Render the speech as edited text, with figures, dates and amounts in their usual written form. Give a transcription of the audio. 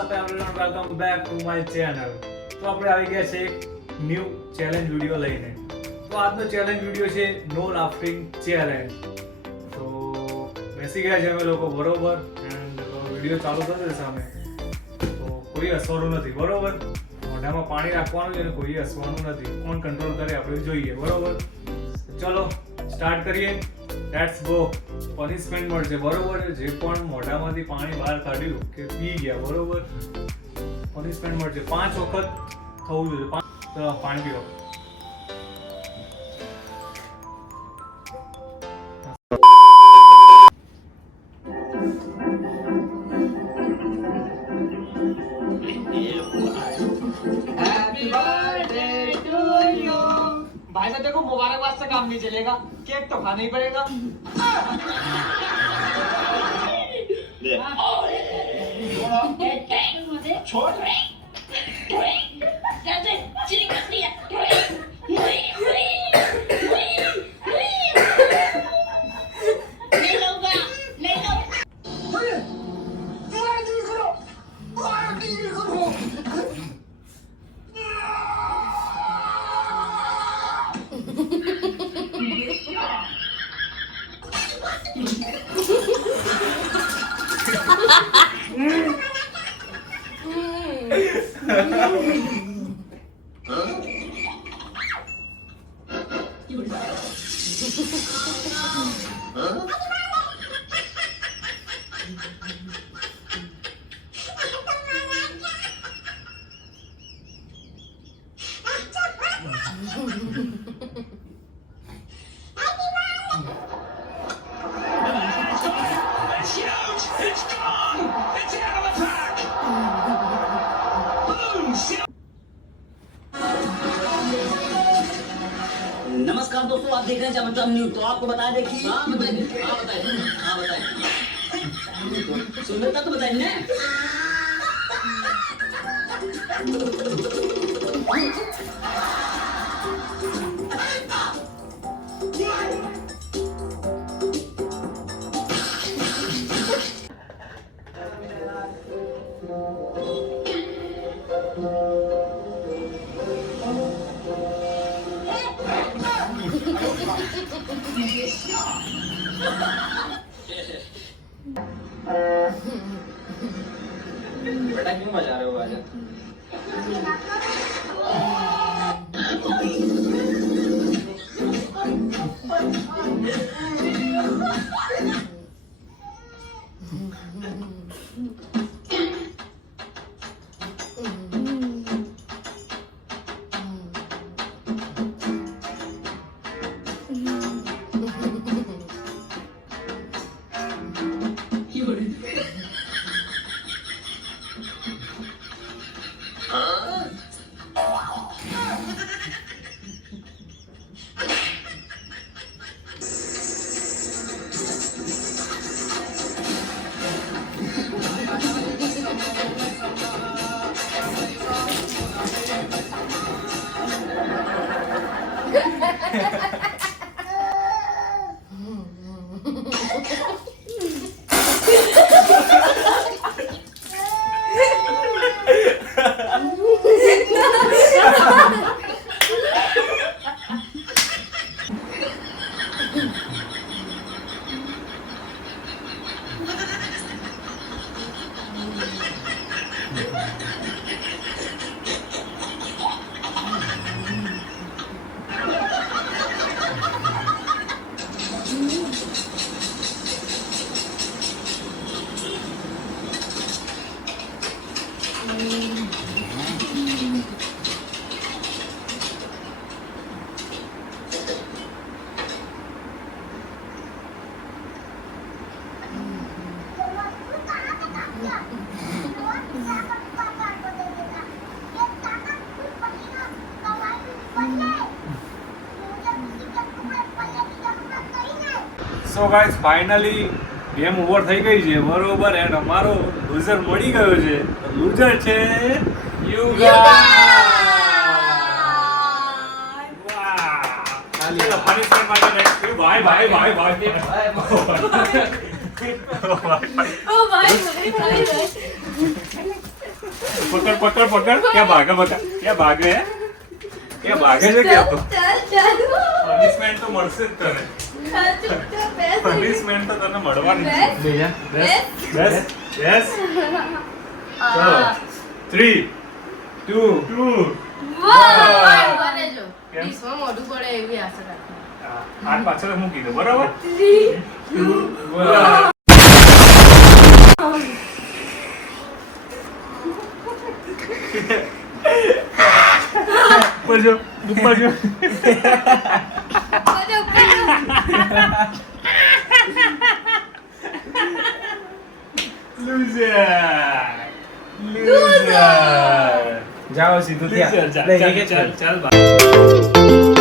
Up everyone, welcome back to my channel. તો આપણે આવી ગયા છે એક ન્યૂ ચેલેન્જ વિડિયો લઈને. તો આજનો ચેલેન્જ વિડિયો છે નો લાફિંગ ચેલેન્જ. તો બેસી ગયા છે અમે લોકો બરોબર, એન્ડ વિડિયો ચાલુ થશે સામે. તો કોઈ હસવાનું નથી બરોબર, મોઢામાં પાણી રાખવાનું છે અને કોઈ હસવાનું નથી. કોણ કંટ્રોલ કરે આપણે જોઈએ બરોબર. ચલો સ્ટાર્ટ કરીએ. Let's go. પનિશમેન્ટ મળશે બરોબર. જે પણ મોઢામાંથી પાણી બહાર કાઢ્યું કે પી ગયા બરોબર, પનિશમેન્ટ મળશે. 5 વખત થવું જોઈએ. ચલો પાણી પીવો. भाई साहब देखो, मुबारकबाद से काम नहीं चलेगा, केक तो खाना ही पड़ेगा। छोड़ नमस्कार दोस्तों, आप देख रहे हैं चमचम न्यूज। तो आपको बता दें कि बताइए सुंदरता तो बताइए ना। बेटा क्यों बजा रहे हो बाजा? So guys, finally game over થઈ ગઈ છે બરોબર, એન્ડ અમારો લૂઝર મળી ગયો છે. લૂઝર છે યુગા. ખાલી પનિશમેન્ટ માટે નેક્સ્ટ ભાઈ ભાઈ ભાઈ ભાઈ ઓ ભાઈ પકડ પકડ પકડ ક્યાં ભાગે બતા ક્યાં ભાગે હે ક્યાં ભાગે છે કે તો પનિશમેન્ટ તો મળશે જ તને પનિશમેન્ટ તો તને મળવાની છે બેજા બેસ બેસ ચલો 3 2 હાથ પાછળ મૂકી દો બરાબર 3 2 1 જો ઉપર જો લૂઝર જાઓ સીધું ત્યાં ચાલ ચાલ ચાલ